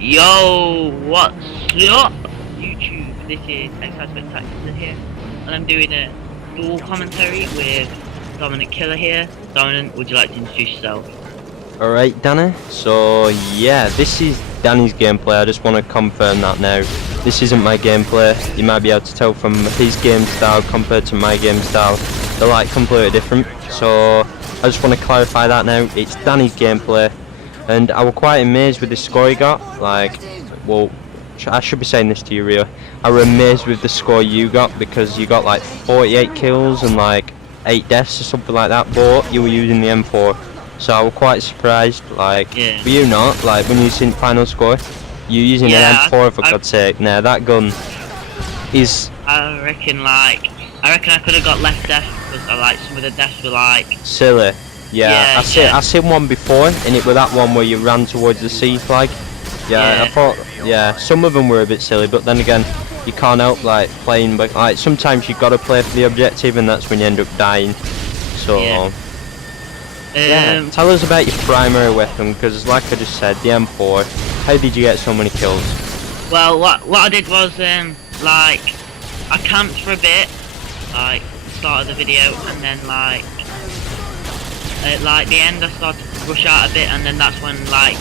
Yo, what's up, YouTube? This is Excitement Tactics here, and I'm doing a dual commentary with Dominant Killer here. Dominant, would you like to introduce yourself? Alright, Danny. So, yeah, this is Danny's gameplay. I just want to confirm that now. This isn't my gameplay. You might be able to tell from his game style compared to my game style. They're like completely different. So, I just want to clarify that now. It's Danny's gameplay. And I was quite amazed with the score he got. Like, well, I should be saying this to you, Rio. I was amazed with the score you got because you got like 48 kills and like 8 deaths or something like that, but you were using the M4. So I was quite surprised, like, were you not? Like, when you seen the final score, you using an M4 for God's sake. Nah, that gun is... I reckon I could have got less deaths because like some of the deaths were like... silly. Yeah, I seen one before, and it was that one where you ran towards the C flag. I thought, some of them were a bit silly, but then again, you can't help like playing, but like sometimes you gotta play for the objective, and that's when you end up dying. So, tell us about your primary weapon, because like I just said, the M4. How did you get so many kills? Well, what I did was like I camped for a bit, like start of the video, and then like the end I started to rush out a bit, and then that's when like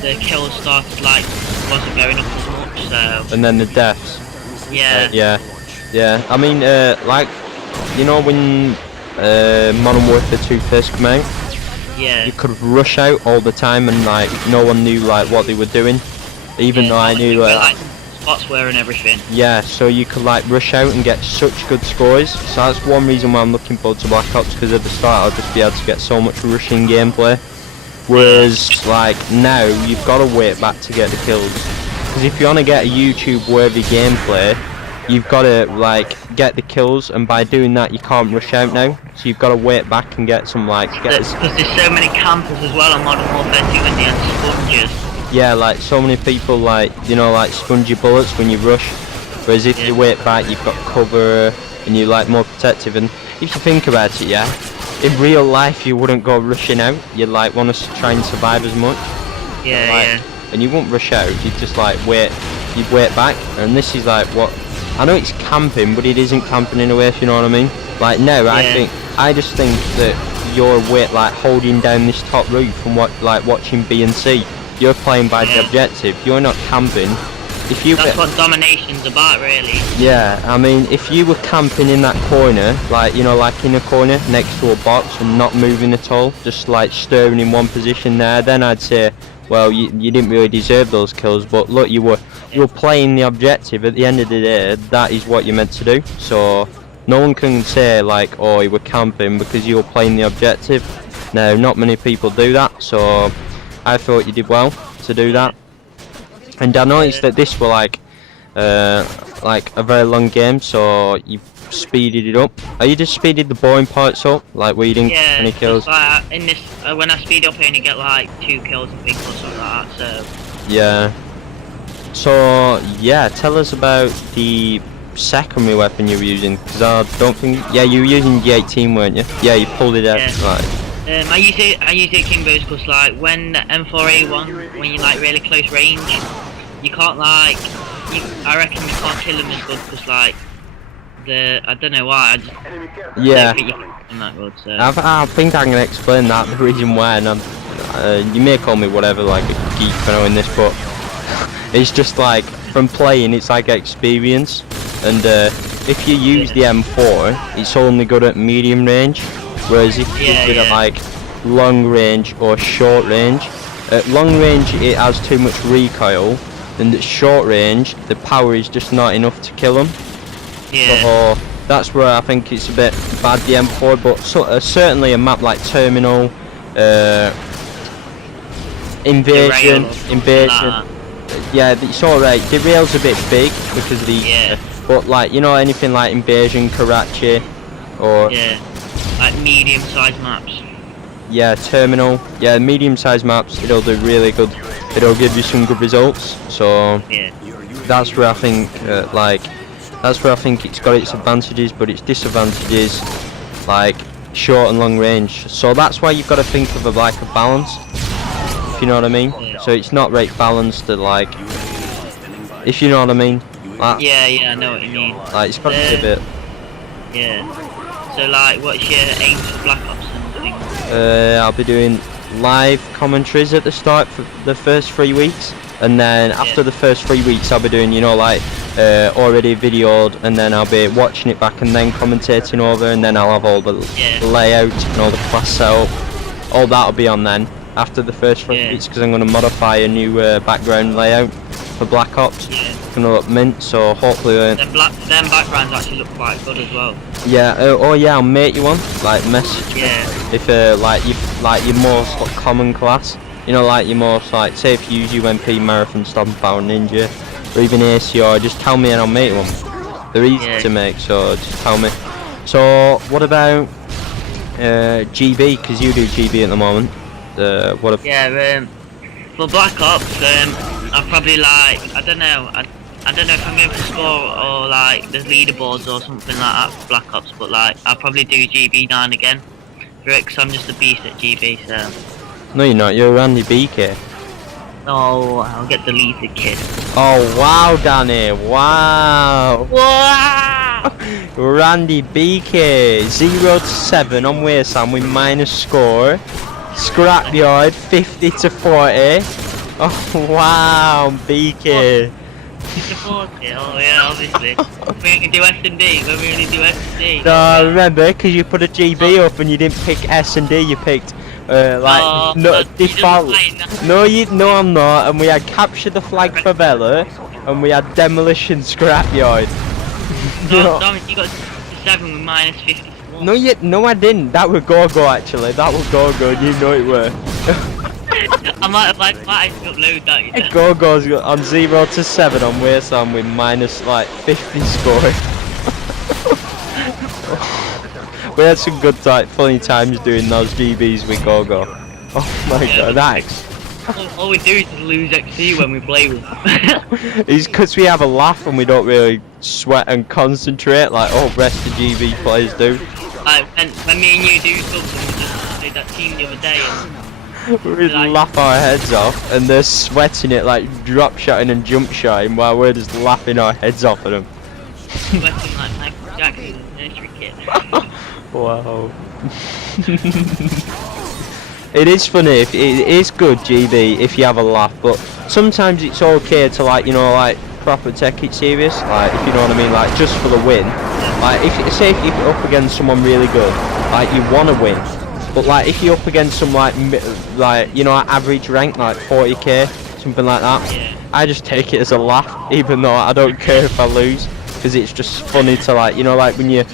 the kills started like wasn't going up as much. So. And then the deaths. I mean, like, you know when Modern Warfare 2 first came out? Yeah. You could rush out all the time, and like no one knew like what they were doing, even though I knew where, like spots were and everything. Yeah, so you could like rush out and get such good scores. So that's one reason why I'm looking forward to Black Ops, because at the start I'll just be able to get so much rushing gameplay. Whereas like now you've got to wait back to get the kills, because if you want to get a YouTube worthy gameplay, you've got to like get the kills, and by doing that you can't rush out now, so you've got to wait back and get some like because there's so many campers as well on Modern Warfare 2 and the sponges. Yeah, like so many people like, you know, like spongy bullets when you rush, whereas if you wait back you've got cover and you're like more protective. And if you think about it, in real life you wouldn't go rushing out, you'd like want to try and survive as much. And you wouldn't rush out, you'd just like you'd wait back. And this is like what, I know it's camping, but it isn't camping in a way, if you know what I mean. Like now I just think that you're like holding down this top roof and watching B and C. You're playing by the objective, you're not camping. That's what domination's about, really. Yeah, I mean, if you were camping in that corner, like, you know, like in a corner next to a box and not moving at all, just like stirring in one position there, then I'd say, well, you didn't really deserve those kills. But look, you were playing the objective. At the end of the day, that is what you're meant to do. So no one can say like, oh, you were camping because you were playing the objective. No, not many people do that, so I thought you did well to do that. And I noticed that this were like a very long game, so you speeded it up. Are you just speeded the boring parts up, like where you didn't get any kills? Like, in this, when I speed up, I only get like 2 kills I think, or something like that. So. Yeah. So yeah, tell us about the secondary weapon you were using, because I don't think. Yeah, you were using the 18, weren't you? Yeah, you pulled it out. Right. I use it Kimbo's because like when M4A1, when you're like really close range, you can't like, I reckon you can't kill them as good because like I don't know why, I just don't think you can kill them that good. So. I think I can explain that, the reason why, and you may call me whatever, like a geek for knowing this, but it's just like from playing, it's like experience. And if you use the M4, it's only good at medium range. Whereas if you do it at like long range or short range, at long range it has too much recoil, and at short range the power is just not enough to kill them. So that's where I think it's a bit bad, the M4. But certainly a map like Terminal, Invasion, yeah, it's alright. The rail's a bit big because of the but like, you know, anything like Invasion, Karachi, or like medium-sized maps. Yeah, Terminal. Yeah, medium-sized maps. It'll do really good. It'll give you some good results. So that's where I think, that's where I think it's got its advantages, but its disadvantages, like short and long range. So that's why you've got to think of like a balance. you know what I mean. So it's not right balanced to like, if you know what I mean. Like, Yeah, I know what you mean. like it's got to be a bit. Yeah. So like, what's your aim for Black Ops and things? I'll be doing live commentaries at the start for the first 3 weeks, and then after the first 3 weeks I'll be doing, you know, like already videoed, and then I'll be watching it back and then commentating over, and then I'll have all the layout and all the class setup. All that'll be on then after the first 3 weeks, because I'm going to modify a new background layout for Black Ops. It's going to look mint, so hopefully them backgrounds actually look quite good as well. yeah. Oh yeah, I'll make you one, like message. Yeah. If like your most like, common class, you know, like your most like, say if you use UMP, Marathon, Stomp Power, Ninja, or even ACR, just tell me and I'll make one. They're easy to make, so just tell me. So what about GB? Because you do GB at the moment. What? For Black Ops, I'll probably like, I don't know if I'm going for score or like there's leaderboards or something like that for Black Ops, but like I'll probably do GB 9 again for it, because I'm just a beast at GB. So. No, you're not. You're Randy BK. Oh, I'll get deleted, kid. Oh wow, Danny! Wow! Wow! Randy BK 0-7 on Waysam with minus score. Scrapyard 50-40. Oh wow, BK. 50-40. Oh yeah, obviously. We can do S&D. When we only do S&D. No, I remember because you put a GB up and you didn't pick S&D. You picked. Default. No, I'm not. And we had Capture the Flag Favela, and we had Demolition Scrapyard. Dominic, you got 7 with minus 50. No, I didn't. That was Go-Go actually. That was Go-Go. You know it were. I might upload that. You know? Go-Go's on 0-7 on Waysam with minus like 50 score. We had some good funny times doing those GBs with Go-Go. Oh my god, that's... All we do is lose XP when we play with them. It's because we have a laugh and we don't really sweat and concentrate like all rest of GB players do. Like when me and you do something, we just played that team the other day and... We laugh our heads off and they're sweating it like drop shotting and jump shotting while we're just laughing our heads off at them. Sweating like Michael Jackson, nursery kid. Wow. It is funny, it is good GB if you have a laugh, but sometimes it's okay to like, you know, like proper take it serious, like if you know what I mean, like just for the win. Like if you're up against someone really good, like you want to win, but like if you're up against some like you know, average rank like 40k, something like that, I just take it as a laugh, even though I don't care if I lose. Because it's just funny to like, you know, like when you're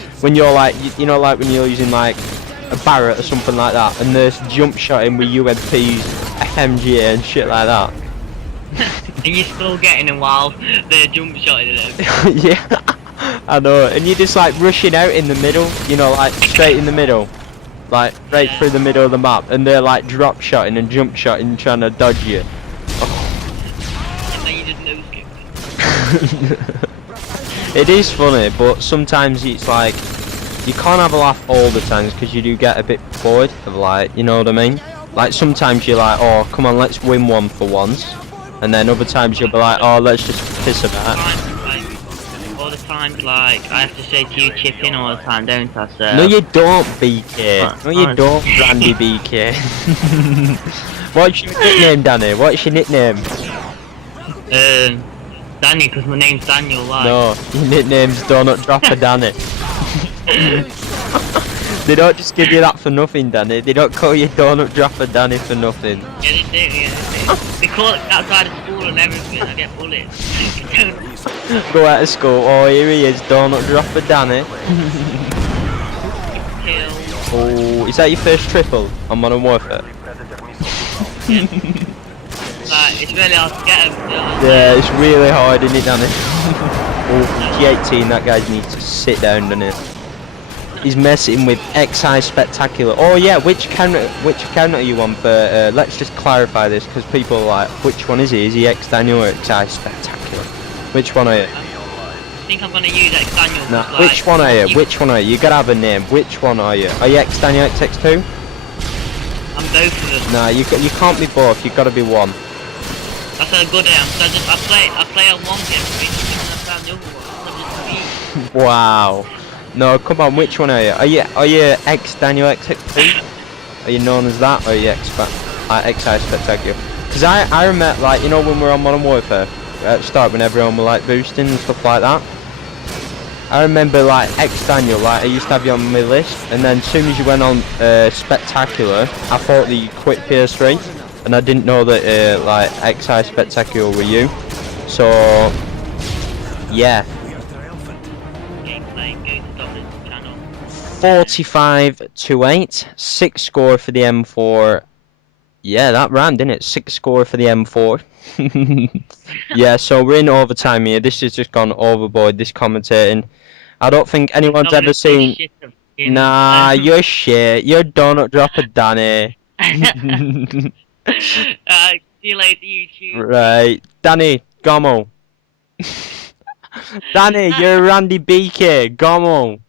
like, you know, like when you're using like a Barrett or something like that, and there's jump shotting with UMPs, FMGA and shit like that. And you're still getting them while they're jump shotting them. Yeah, I know. And you're just like rushing out in the middle, you know, like straight in the middle, like right through the middle of the map, and they're like drop shotting and jump shotting, trying to dodge you. And then you just nose kick. It is funny, but sometimes it's like you can't have a laugh all the times because you do get a bit bored of like, you know what I mean? Like sometimes you're like, oh come on, let's win one for once, and then other times you'll be like, oh let's just piss about. All the times like I have to say to you chip in all the time, don't I? So. No you don't, BK. No you don't, Randy BK. What's your nickname, Danny? What's your nickname? Danny, because my name's Daniel, like. No, your nickname's Donut Dropper Danny. They don't just give you that for nothing, Danny. They don't call you Donut Dropper Danny for nothing. Yeah, they do, yeah, they call it outside of school and everything, I get bullied. Go out of school, oh here he is, Donut Dropper Danny. Oh, is that your first triple on Modern Warfare? Like, it's really hard to get him. Yeah, it's really hard, isn't it, Danny? Oh, G18, that guy needs to sit down, doesn't he? He's messing with XI Spectacular. Oh yeah, which account are you on for? Let's just clarify this, because people are like, which one is he? Is he X Daniel or XI Spectacular? Which one are you? I think I'm gonna use X Daniel. No, like, which one are you? Which one are you? You gotta have a name. Which one are you? Are you X Daniel XX2? I'm both of them. Nah, you can't be both. You gotta be one. That's how good I am. So I play on one game and I found the other one. Level 3. Wow. No, come on. Which one are you? Are you ex Daniel XX2? Are you known as that, or are you XI Spectacular? Because I remember, like, you know, when we were on Modern Warfare at the start, when everyone were like boosting and stuff like that. I remember, like, ex Daniel, like, I used to have you on my list, and then as soon as you went on Spectacular, I thought that you quit PS3, and I didn't know that like XI Spectacular were you. So yeah. Gameplay, go to Dominant's channel. 45-8, 6 score for the M4. Yeah, that rhymed, didn't it? 6 score for the M4. Yeah, so we're in overtime here. This has just gone overboard, this commentating. I don't think anyone's ever seen... Nah, you're shit. You're donut dropper, Danny. See you later, YouTube. Right. Danny, Gomo. Danny, you're Randy BK. Gomo.